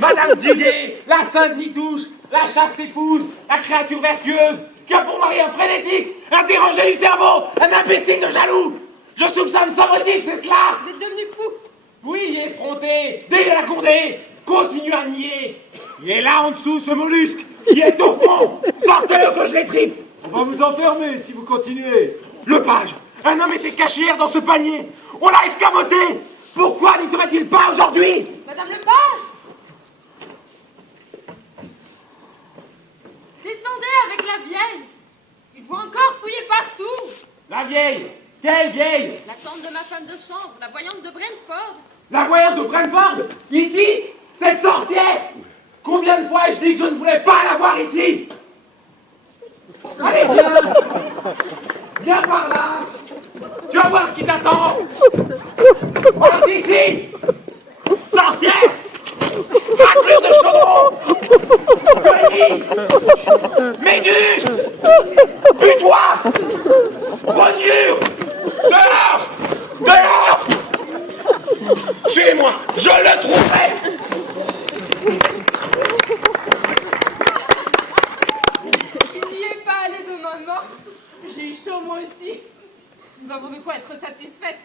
Madame Duguay, la sainte Nitouche, la chaste épouse, la créature vertueuse, qui a pour mari un frénétique, un dérangé du cerveau, un imbécile de jaloux. Je soupçonne sans motif, c'est cela. Vous êtes devenu fou. Oui, effronté, délacondé, continue à nier. Il est là en dessous, ce mollusque, il est au fond. Sortez-le que je l'étripe. On va vous enfermer si vous continuez. Le page, un homme était caché hier dans ce panier. On l'a escamoté. Pourquoi n'y serait-il pas aujourd'hui? Madame le page, descendez avec la vieille. Il faut encore fouiller partout. La vieille? Quelle vieille? La tante de ma femme de chambre, la voyante de Brentford. La voyante de Brentford? Ici? Cette sorcière? Combien de fois ai-je dit que je ne voulais pas la voir ici? Allez, viens! Viens par là! Tu vas voir ce qui t'attend! Hors d'ici! Sorcière! Raclure de chaudron! Guenille! Méduse! Butoir! Rognure! Dehors! Dehors! Suivez-moi! Je le trouverai! Il n'y est pas allé de main morte. J'ai eu chaud moi aussi. Nous avons de quoi être satisfaites.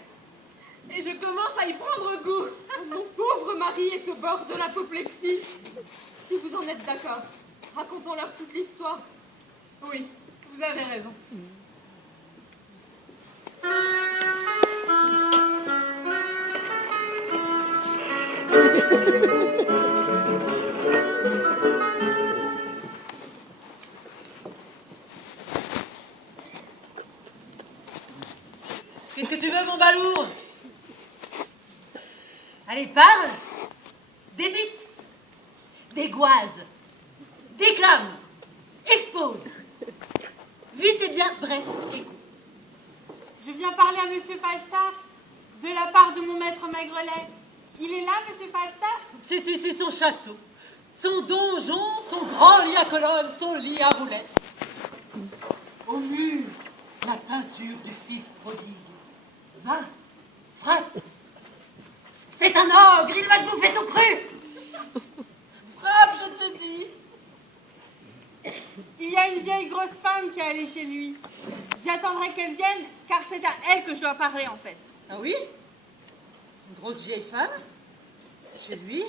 Et je commence à y prendre goût. Mon pauvre mari est au bord de l'apoplexie. Si vous en êtes d'accord, racontons-leur toute l'histoire. Oui, vous avez raison. Qu'est-ce que tu veux, mon balourd? Allez, parle. Débite. Dégoise. Déclame. Expose. Vite et bien, bref, écoute. Je viens parler à Monsieur Falstaff, de la part de mon maître Maigrelet. Il est là, Monsieur Falstaff? C'est ici son château, son donjon, son grand lit à colonnes, son lit à roulettes. Au mur, la peinture du fils prodigue. Va, frappe. C'est un ogre, il va te bouffer tout cru. Frappe, je te dis. Il y a une vieille grosse femme qui est allée chez lui. J'attendrai qu'elle vienne, car c'est à elle que je dois parler, en fait. Ah oui? Une grosse vieille femme? Chez lui?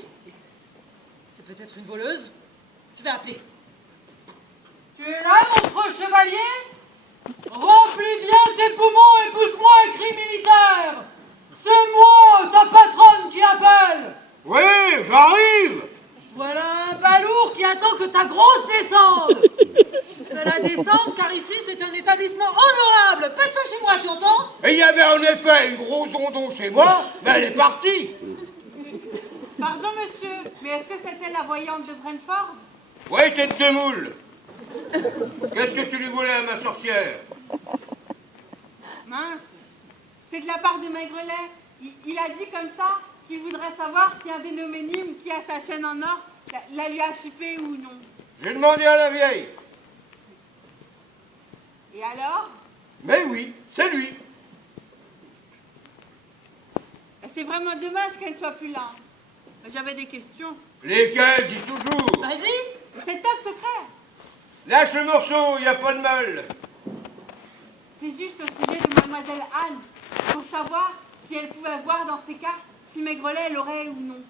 C'est peut-être une voleuse? Je vais appeler. Tu es là, mon preux chevalier? Remplis bien tes poumons et pousse-moi un cri militaire. C'est moi, ta patronne, qui appelle. Oui, j'arrive. Voilà un balourd qui attend que ta grosse descende. Fais-la descendre, car ici, c'est un établissement honorable. Faites ça chez moi, tu entends? Et il y avait en effet une grosse dondon chez moi, mais elle est partie. Pardon, monsieur, mais est-ce que c'était la voyante de Brentford? Oui, tête de moule. Qu'est-ce que tu lui voulais à ma sorcière? Mince, c'est de la part de Maigrelet. Il a dit comme ça qu'il voudrait savoir si un dénommé Nîmes qui a sa chaîne en or la lui a chipé ou non. J'ai demandé à la vieille. Et alors? Mais oui, c'est lui. C'est vraiment dommage qu'elle ne soit plus là. J'avais des questions. Lesquelles, dis toujours. Vas-y. C'est top secret. Lâche le morceau, il n'y a pas de mal. C'est juste au sujet de mademoiselle Anne, pour savoir si elle pouvait voir dans ses cartes si Maigrelet l'aurait ou non.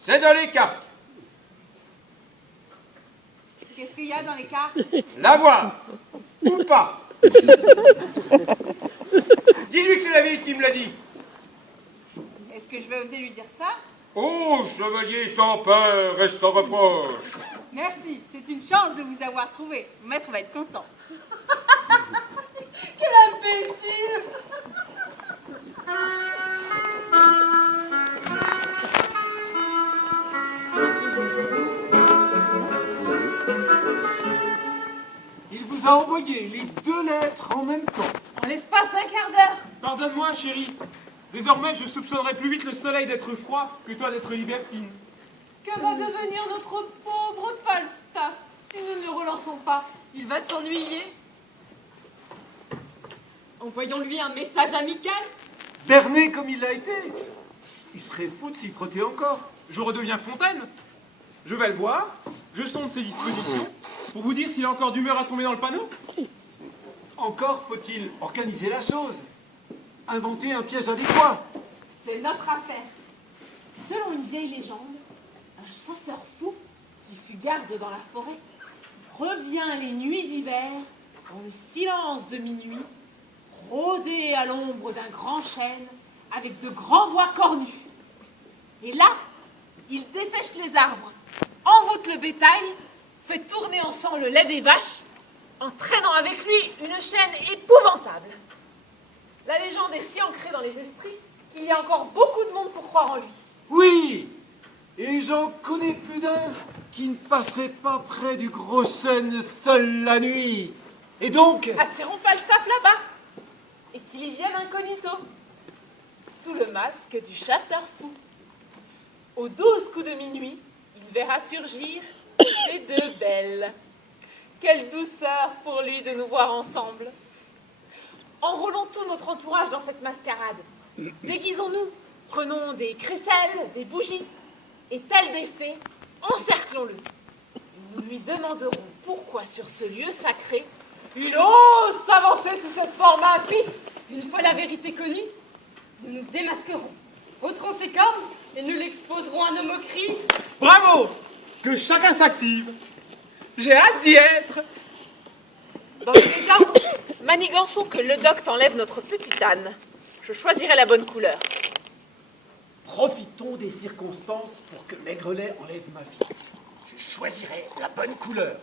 C'est dans les cartes. Qu'est-ce qu'il y a dans les cartes? La voir. Ou pas. Dis-lui que c'est la vieille qui me l'a dit. Est-ce que je vais oser lui dire ça? Oh, chevalier sans peur et sans reproche. Merci, c'est une chance de vous avoir trouvé. Mon maître va être content. Quel imbécile! Il vous a envoyé les 2 lettres en même temps. En l'espace d'un quart d'heure. Pardonne-moi, chérie. Désormais, je soupçonnerai plus vite le soleil d'être froid que toi d'être libertine. Que va devenir notre pauvre Falstaff si nous ne le relançons pas? Il va s'ennuyer. Envoyons-lui un message amical. Berné comme il l'a été. Il serait fou de s'y frotter encore. Je redeviens Fontaine. Je vais le voir, je sonde ses dispositions, pour vous dire s'il a encore d'humeur à tomber dans le panneau. Encore faut-il organiser la chose. Inventer un piège adéquat. C'est notre affaire. Selon une vieille légende, un chasseur fou qui fut garde dans la forêt revient les nuits d'hiver, dans le silence de minuit, rôder à l'ombre d'un grand chêne avec de grands bois cornus. Et là, il dessèche les arbres, envoûte le bétail, fait tourner en sang le lait des vaches, entraînant avec lui une chaîne épouvantable. La légende est si ancrée dans les esprits qu'il y a encore beaucoup de monde pour croire en lui. Oui. Et j'en connais plus d'un qui ne passerait pas près du gros chêne seul la nuit. Et donc... Attirons Falstaff là-bas, et qu'il y vienne incognito, sous le masque du chasseur fou. Aux 12 coups de minuit, il verra surgir ces deux belles. Quelle douceur pour lui de nous voir ensemble. Enrôlons tout notre entourage dans cette mascarade. Déguisons-nous, prenons des crécelles, des bougies, et tels des fées, encerclons-le. Nous lui demanderons pourquoi sur ce lieu sacré, il ose s'avancer sous cette forme impie. Une fois la vérité connue, nous nous démasquerons, ôterons ses cornes et nous l'exposerons à nos moqueries. Bravo! Que chacun s'active. J'ai hâte d'y être. Dans le désordre, manigançons que le doc t'enlève notre petite âne. Je choisirai la bonne couleur. Profitons des circonstances pour que Maigrelet enlève ma vie. Je choisirai la bonne couleur.